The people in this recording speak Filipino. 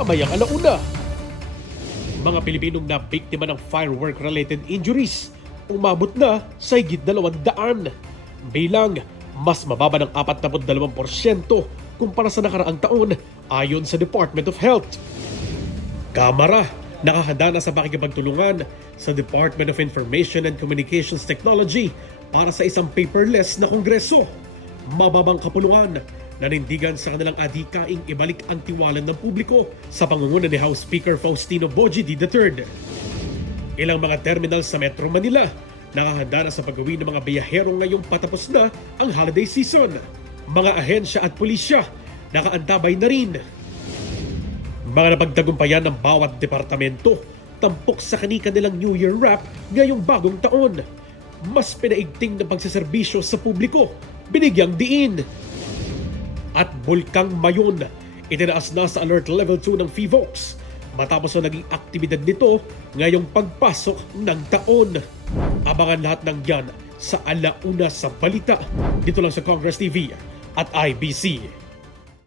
mamayang alauna. Mga Pilipinong na biktima ng firework-related injuries umabot na sa higit 200, bilang mas mababa ng 42% kumpara sa nakaraang taon ayon sa Department of Health. Kamara nakahanda na sa pakikipagtulungan sa Department of Information and Communications Technology para sa isang paperless na kongreso. Mababang kapulungan, nanindigan sa kanilang adhikaing ibalik ang tiwala ng publiko sa pangunguna ni House Speaker Faustino Bogie III. Ilang mga terminal sa Metro Manila nakahanda na sa pag-uwi ng mga biyahero ngayong patapos na ang holiday season. Mga ahensya at pulisya nakaantabay na rin. Mga napagtagumpayan ng bawat departamento tampok sa kani-kanilang New Year wrap ngayong bagong taon. Mas pinaigting na pagsaserbisyo sa publiko, binigyang diin. At Bulkang Mayon, itinaas na sa Alert Level 2 ng PHIVOLCS matapos na naging aktibidad nito ngayong pagpasok ng taon. Abangan lahat ng yan sa alauna sa balita dito lang sa Congress TV at IBC.